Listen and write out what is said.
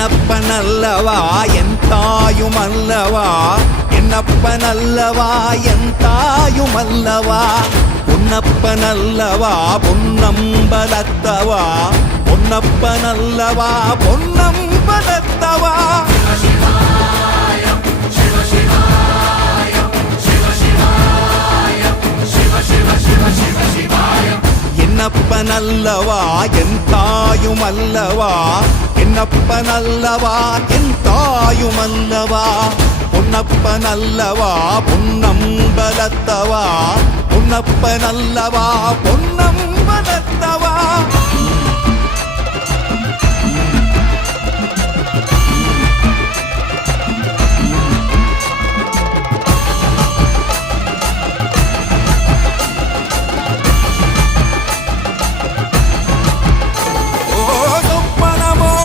என்னப்பனல்லவா என் தாயுமல்லவா, என்னப்பனல்லவா என் தாயுமல்லவா, பொன்னப்பனல்லவா பொன்னம்பலத்தவா, பொன்னப்பனல்லவா பொன்னம்பலத்தவா. என்னப்பனல்லவா என் தாயுமல்லவா, என்னப்பனல்லவா என் தாயுமல்லவா, பொன்னப்பனல்லவா பொன்னம்பலத்தவா, பொன்னப்பனல்லவா பொன்னம்பலத்தவா.